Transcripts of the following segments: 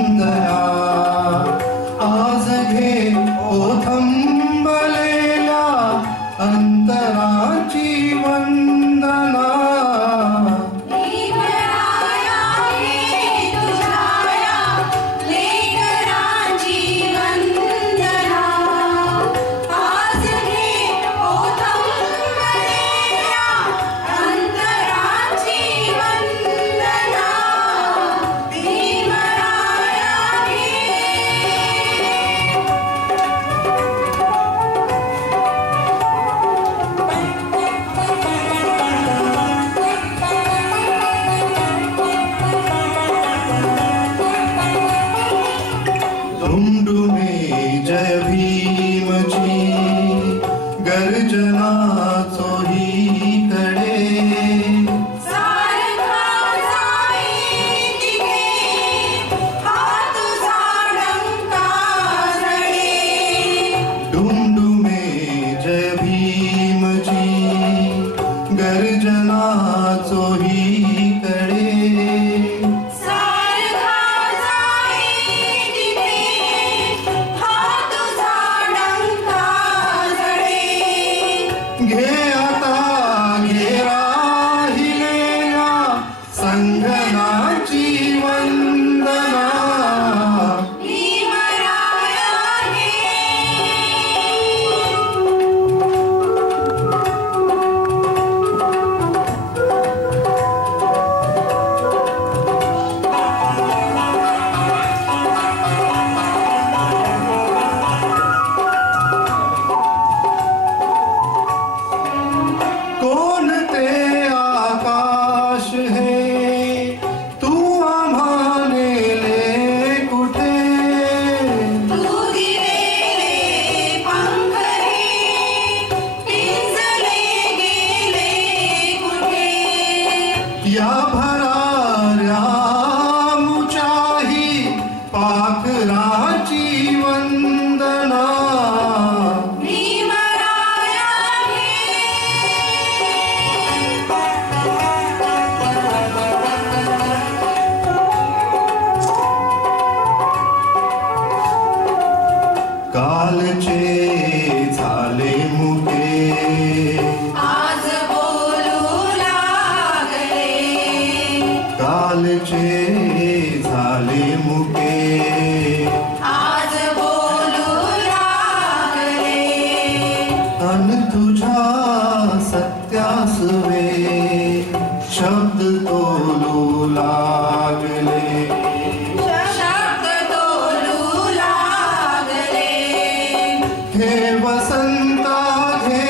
वंदना आज घे ओथंबलेल्या अंतराची वंदना धुंडुमे जय भीमची गर्जना चोहीकडे धुंडुमे जय भीमची गर्जना चोहीकडे घे आता घे राहिलेल्या संगनाची वंदना या भराऱ्या मुचाही पाखराची वंदना कालचे झाले मुके कालचे झाले मुके आज बोलू लागले अन तुझ्या सत्यासवे शब्द तोलू लागले शब्द तोलू लागले हे वसंता घे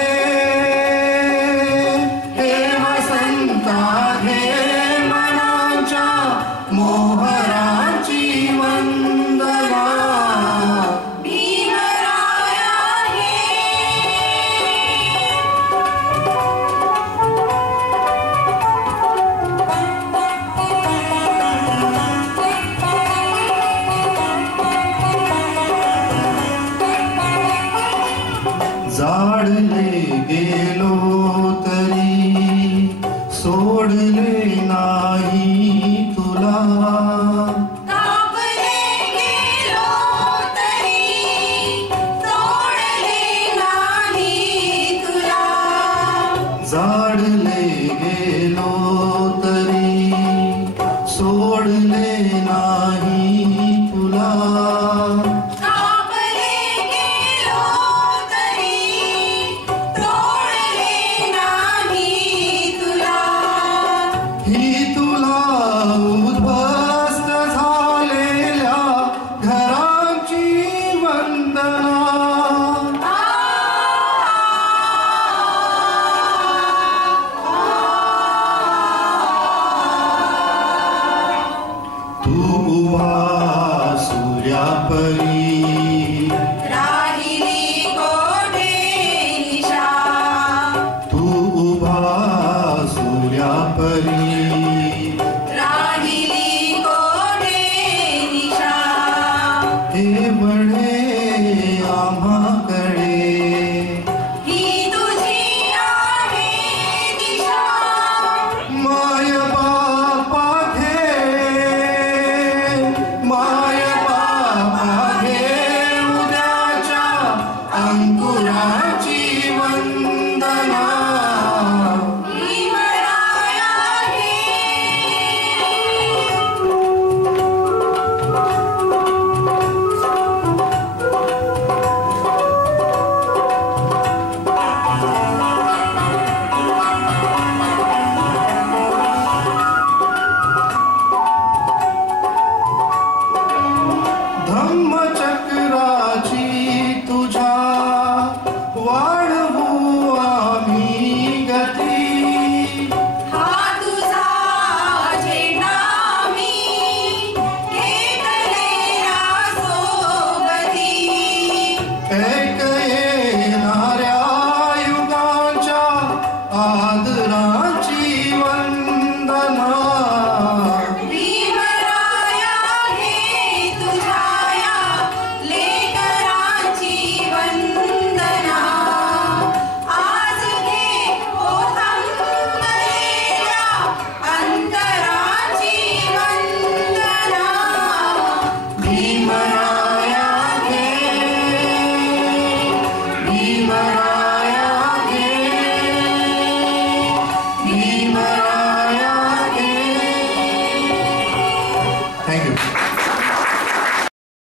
हे वसंता घे मोहराची वंदना भीमराया जाडले गेलो तरी सोडले नाही तुला कापले गेलो तरी सोडले नाही तुला जाडले गेलो तरी सोडले नाही तुला कापले गेलो तरी सोडले नाही तुला ही तुला उद्ध्वस्त झालेल्या घराची वंदना तू उभा सूर्यापरी